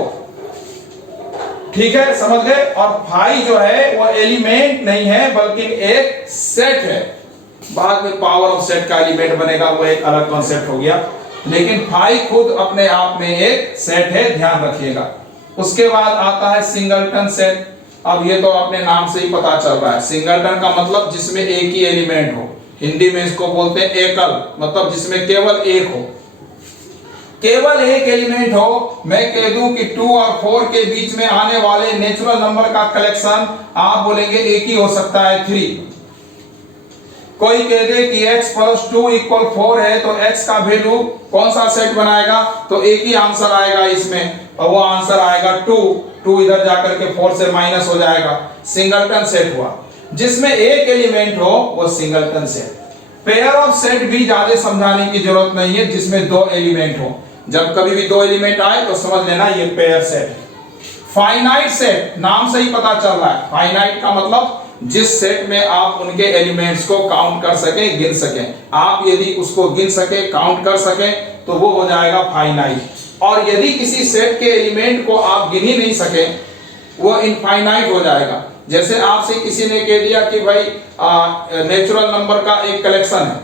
ठीक है, समझ गए? और 5 जो है वो एलिमेंट नहीं है बल्कि एक सेट है। बाद में पावर ऑफ सेट का एलिमेंट बनेगा, वो एक अलग कॉन्सेप्ट हो गया, लेकिन 5 खुद अपने आप में एक सेट है, ध्यान रखिएगा। उसके बाद आता है सिंगलटन सेट। अब ये तो अपने नाम से ही पता चल रहा है, सिंगलटन का मतलब जिसमें एक ही एलिमेंट हो। हिंदी में इसको बोलते हैं एकल, मतलब जिसमें केवल एक हो, केवल एक एलिमेंट हो। मैं कह दूं कि 2 और 4 के बीच में आने वाले नेचुरल नंबर का कलेक्शन आप बोलेंगे एक ही हो सकता है, 3। कोई कह दे कि x + 2 = 4 है, तो x का वैल्यू कौन सा सेट बनाएगा? तो एक ही आंसर आएगा इसमें, और वो आंसर आएगा 2 इधर जाकर के 4 से माइनस हो जाएगा। सिंगलटन सेट हुआ। जिसमें एक एलिमेंट हो वो singleton set. Pair of set भी ज्यादा समझाने की जरूरत नहीं है, जिसमें 2 एलिमेंट हो। जब कभी भी 2 एलिमेंट आए तो समझ लेना ये पेयर सेट है। फाइनाइट सेट, नाम से ही पता चल रहा है, फाइनाइट का मतलब जिस सेट में आप उनके एलिमेंट्स को काउंट कर सके, गिन सके। आप यदि उसको गिन सके, काउंट कर सके, तो वो हो जाएगा फाइनाइट। और यदि किसी सेट के एलिमेंट को आप गिन ही नहीं सके, वो इनफाइनाइट हो जाएगा। जैसे आपसे किसी ने कह दिया कि भाई नेचुरल नंबर का एक कलेक्शन है,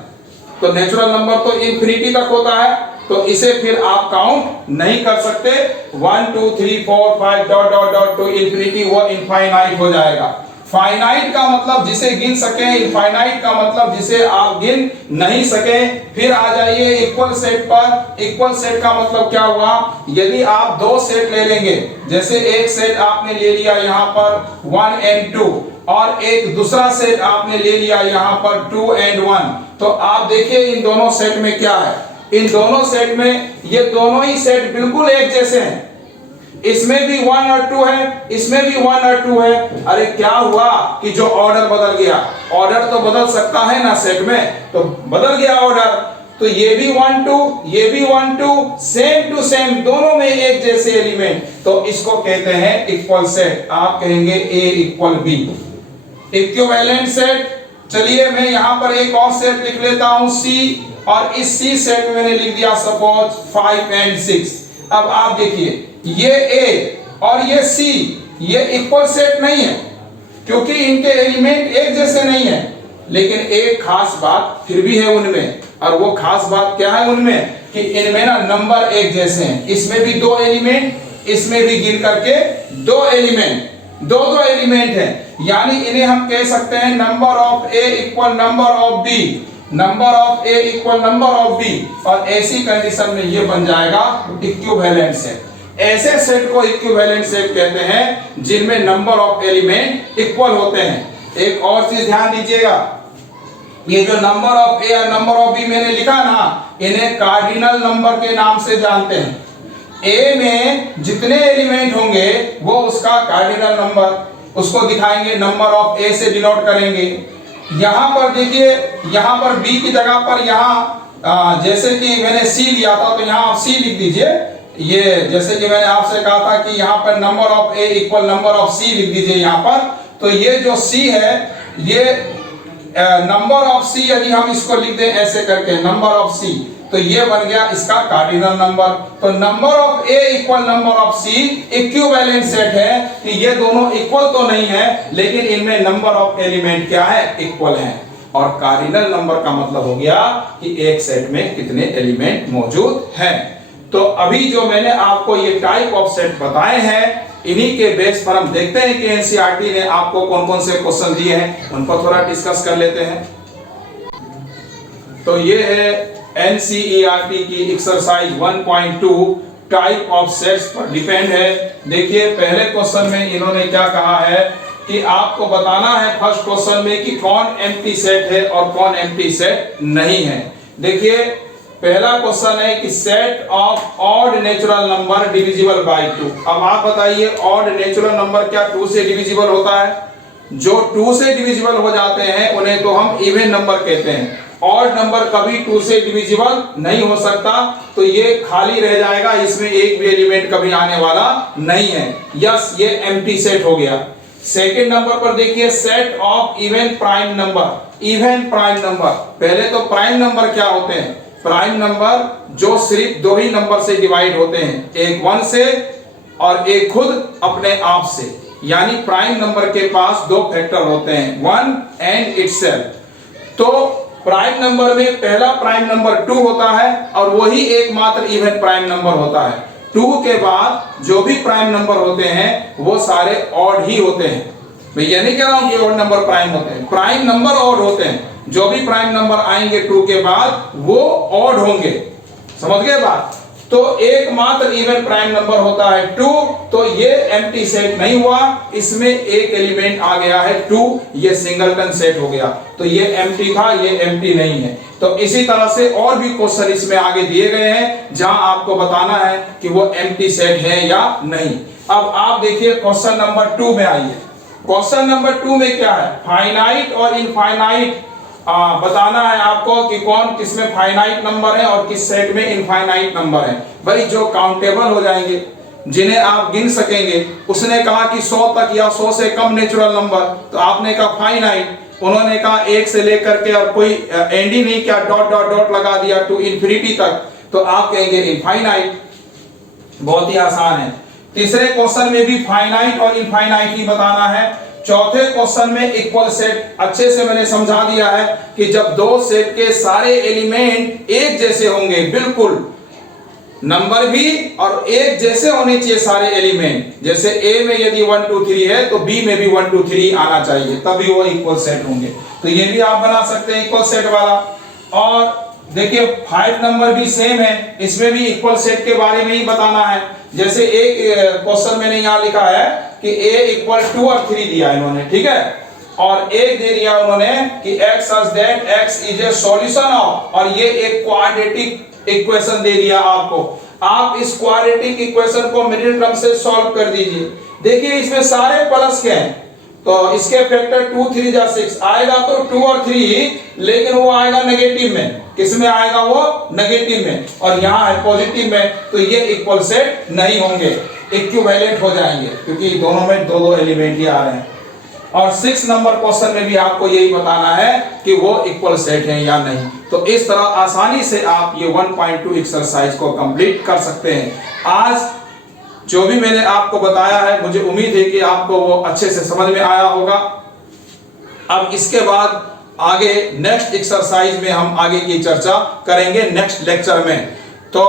तो नेचुरल नंबर तो इंफिनिटी तक होता है, तो इसे फिर आप काउंट नहीं कर सकते। 1 2 3 4 5 dot dot dot to infinity, वो इनफाइनाइट हो जाएगा। फाइनाइट का मतलब जिसे गिन सके, इनफाइनाइट का मतलब जिसे आप गिन नहीं सके। फिर आ जाइए इक्वल सेट पर। इक्वल सेट का मतलब क्या हुआ? यदि आप 2 सेट ले लेंगे, जैसे एक सेट आपने ले लिया यहाँ पर 1 and 2, और एक दूसरा सेट आपने ले लिया यहाँ पर 2 and 1, तो आप देखिए इन दोनों सेट में क्या है। इन दोनों सेट में ये दोनों ही सेट बिल्कुल एक जैसे हैं। इसमें भी 1 और 2 है, इसमें भी 1 और 2 है। अरे क्या हुआ कि जो ऑर्डर बदल गया? ऑर्डर तो बदल सकता है ना सेट में, तो बदल गया ऑर्डर। तो ये भी 1 2, ये भी 1 2, सेम टू सेम, दोनों में एक जैसे एलिमेंट, तो इसको कहते हैं इक्वल सेट। आप कहेंगे A = B, इक्विवेलेंट सेट। चलिए मैं यहां पर एक और सेट लिख लेता हूं C, और इस C सेट में मैंने लिख दिया सपोज 5 and 6। अब आप देखिए ये A और ये C, ये इक्वल सेट नहीं है क्योंकि इनके एलिमेंट एक जैसे नहीं है। लेकिन एक खास बात फिर भी है उनमें, और वो खास बात क्या है उनमें? कि इनमें ना नंबर एक जैसे हैं। इसमें भी 2 एलिमेंट, इसमें भी गिन करके 2 एलिमेंट, 2 एलिमेंट हैं। यानी इन्हें हम कह सकते हैं number of A = number of B, number of A = number of B। और ऐसी कंडीशन में ये बन जाएगा इक्विवेलेंट सेट। ऐसे सेट को इक्विवेलेंट सेट कहते हैं जिनमें नंबर ऑफ एलिमेंट इक्वल होते हैं। एक और चीज ध्यान दीजिएगा, ये जो नंबर ऑफ A और नंबर ऑफ B मैंने लिखा ना, इन्हें कार्डिनल नंबर के नाम से जानते हैं। A में जितने एलिमेंट होंगे वो उसका कार्डिनल नंबर, उसको दिखाएंगे, नंबर ऑफ A से डिनोट करेंगे। यहां पर देखिए, यहां पर B की जगह पर यहां जैसे कि मैंने C लिया था, तो यहां आप C लिख दीजिए। ये जैसे कि मैंने आपसे कहा था कि यहाँ पर number of A = number of C लिख दीजिए यहाँ पर। तो ये जो C है, ये नंबर ऑफ C, यदि हम इसको लिख दें ऐसे करके नंबर ऑफ C, तो ये बन गया इसका कार्डिनल नंबर। तो number of A = number of C equivalent set है कि ये दोनों इक्वल तो नहीं है, लेकिन इनमें नंबर ऑफ एलिमेंट क्या है? इक्वल है। और कार्डिनल नंबर का मतलब हो गया कि एक सेट में कितने एलिमेंट मौजूद हैं। तो अभी जो मैंने आपको ये टाइप ऑफ सेट बताए हैं, इन्हीं के बेस पर हम देखते हैं कि एनसीईआरटी ने आपको कौन कौन से क्वेश्चन दिए हैं, उनको थोड़ा डिस्कस कर लेते हैं। तो ये है एनसीईआरटी की एक्सरसाइज 1.2 टाइप ऑफ सेट्स पर डिपेंड है। देखिए पहले क्वेश्चन में इन्होंने क्या कहा है कि आपको बताना है फर्स्ट क्वेश्चन में कि कौन एम्प्टी सेट है और कौन एम्प्टी सेट नहीं है। देखिए पहला क्वेश्चन है कि set of odd natural number divisible by 2। अब आप बताइए ऑड नेचुरल नंबर क्या 2 से डिविजिबल होता है? जो 2 से डिविजिबल हो जाते हैं उन्हें तो हम इवन नंबर कहते हैं। ऑड नंबर कभी 2 से डिविजिबल नहीं हो सकता, तो ये खाली रह जाएगा, इसमें एक भी एलिमेंट कभी आने वाला नहीं है। यस, ये एम्प्टी सेट हो गया। सेकंड नंबर पर देखिए set of even prime number. Even prime number, पहले तो प्राइम नंबर क्या होते हैं? प्राइम नंबर जो सिर्फ 2 ही नंबर से डिवाइड होते हैं, एक 1 से और एक खुद अपने आप से, यानी प्राइम नंबर के पास 2 फैक्टर होते हैं, 1 एंड इटसेल्फ। तो प्राइम नंबर में पहला प्राइम नंबर 2 होता है और वही एकमात्र इवन प्राइम नंबर होता है। 2 के बाद जो भी प्राइम नंबर होते हैं वो सारे ऑड ही होते हैं। मैं ये नहीं कह रहा हूं कि ऑड नंबर प्राइम होते हैं, प्राइम नंबर ऑड होते हैं। जो भी प्राइम नंबर आएंगे 2 के बाद वो ऑड होंगे। समझ गए बात? तो एकमात्र इवन प्राइम नंबर होता है 2, तो ये एम्प्टी सेट नहीं हुआ, इसमें एक एलिमेंट आ गया है 2, ये सिंगलटन सेट हो गया। तो ये एम्प्टी था, ये एम्प्टी नहीं है। तो इसी तरह से और भी क्वेश्चन इसमें आगे दिए गए हैं जहां आपको बताना है कि वो एम्प्टी सेट है या नहीं। अब आप देखिए क्वेश्चन नंबर 2 में आइए। क्वेश्चन नंबर 2 में क्या है? फाइनाइट और इनफाइनाइट बताना है आपको कि कौन किसमें फाइनाइट नंबर है और किस सेट में इनफाइनाइट नंबर है। भाई जो काउंटेबल हो जाएंगे, जिन्हें आप गिन सकेंगे। उसने कहा कि 100 तक या 100 से कम नेचुरल नंबर, तो आपने कहा फाइनाइट। उन्होंने कहा 1 से लेकर के और कोई एंड ही नहीं किया, डॉट डॉट डॉट लगा दिया टू इन्फिनिटी तक, तो आप कहेंगे इनफाइनाइट। बहुत ही आसान है। तीसरे क्वेश्चन में भी फाइनाइट और इनफाइनाइट ही बताना है। चौथे क्वेश्चन में इक्वल सेट, अच्छे से मैंने समझा दिया है कि जब 2 सेट के सारे एलिमेंट एक जैसे होंगे, बिल्कुल नंबर भी और एक जैसे होने चाहिए सारे एलिमेंट। जैसे ए में यदि 1 2 3 है तो बी में भी 1 2 3 आना चाहिए, तभी वो इक्वल सेट होंगे। तो ये भी आप बना सकते हैं इक्वल सेट वाला। और देखिए 5 नंबर भी सेम है, इसमें भी इक्वल सेट के बारे में ही बताना है। जैसे एक क्वेश्चन मैंने यहाँ लिखा है कि a इक्वल 2 और 3 दिया इन्होंने, ठीक है, और एक दे दिया उन्होंने कि x such that x is a solution of, और ये एक क्वाड्रेटिक इक्वेशन दे दिया आपको। आप इस क्वाड्रेटिक इक्वेशन को मिडिल टर्म से सॉल्व कर दीजिए। देखिए इसमें सारे प्लस के हैं, तो इसके फैक्टर 2 3 जा 6 आएगा, तो 2 और 3, लेकिन वो आएगा नेगेटिव में। किस में आएगा? वो नेगेटिव में, और यहाँ है पॉजिटिव में, तो ये इक्वल सेट नहीं होंगे, इक्विवेलेंट हो जाएंगे, क्योंकि दोनों में 2 एलिमेंट ही आ रहे हैं। और 6 नंबर क्वेश्चन में भी आपको यही बताना है कि वो इक्वल सेट है या नहीं। तो इस तरह आसानी से आप ये 1.2 एक्सरसाइज को कंप्लीट कर सकते हैं। आज जो भी मैंने आपको बताया है, मुझे उम्मीद है कि आपको वो अच्छे से समझ में आया होगा। अब इसके बाद आगे नेक्स्ट एक्सरसाइज में हम आगे की चर्चा करेंगे नेक्स्ट लेक्चर में। तो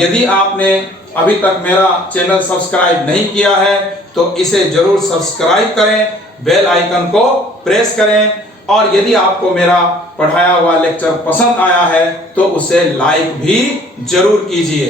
यदि आपने अभी तक मेरा चैनल सब्सक्राइब नहीं किया है तो इसे जरूर सब्सक्राइब करें, बेल आइकन को प्रेस करें, और यदि आपको मेरा पढ़ाया हुआ लेक्चर पसंद आया है तो उसे लाइक भी जरूर कीजिए।